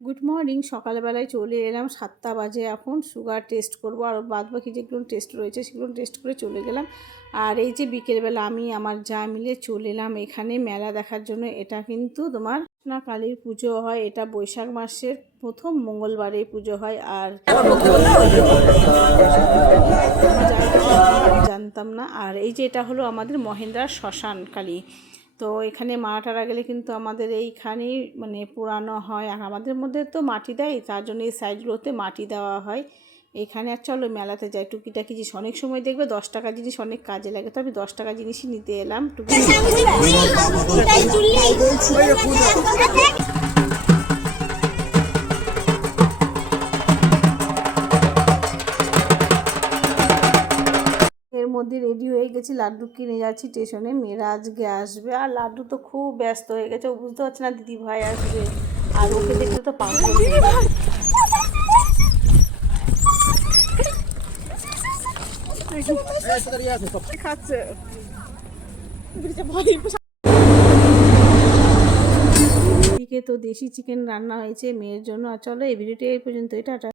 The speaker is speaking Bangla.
Good morning. সকালবেলায় চলে এলাম, 7টা বাজে এখন। সুগার টেস্ট করব আর বাদবাকি যেগুলো টেস্ট রয়েছে সেগুলো টেস্ট করে চলে গেলাম। আর এই যে বিকেলবেলা আমি আমার যা মিলে চলে এলাম এখানে মেলা দেখার জন্য। এটা কিন্তু তোমার না কালীর পুজো হয়, এটা বৈশাখ মাসের প্রথম মঙ্গলবারে পুজো হয়। আর জানতাম না। আর এই যে এটা হলো আমাদের মহেন্দ্রার শ্মশান কালী। তো এখানে মারাটারা গেলে কিন্তু আমাদের এইখানেই মানে পুরানো হয়। আর আমাদের মধ্যে তো মাটি দেয়, তার জন্য এই সাইডগুলোতে মাটি দেওয়া হয়। এখানে আর চলো মেলাতে যাই, টুকিটাকি জিনিস অনেক সময় দেখবে 10 টাকা জিনিস অনেক কাজে লাগে। তো আমি 10 টাকা জিনিসই নিতে এলাম টুকি। এর মধ্যে রেডি হয়ে গেছি, লাড্ডু কিনে যাচ্ছি স্টেশনে। মেয়েরা আজকে আসবে আর লাড্ডু তো খুব ব্যস্ত হয়ে গেছে, ও বুঝতে পারছে না দিদি ভাই আসবে। আর ওকে দেখলে তো পাগল খাচ্ছে। এদিকে তো দেশি চিকেন রান্না হয়েছে মেয়ের জন্য। আর চলো এই ভিডিওটি এই পর্যন্ত, এটা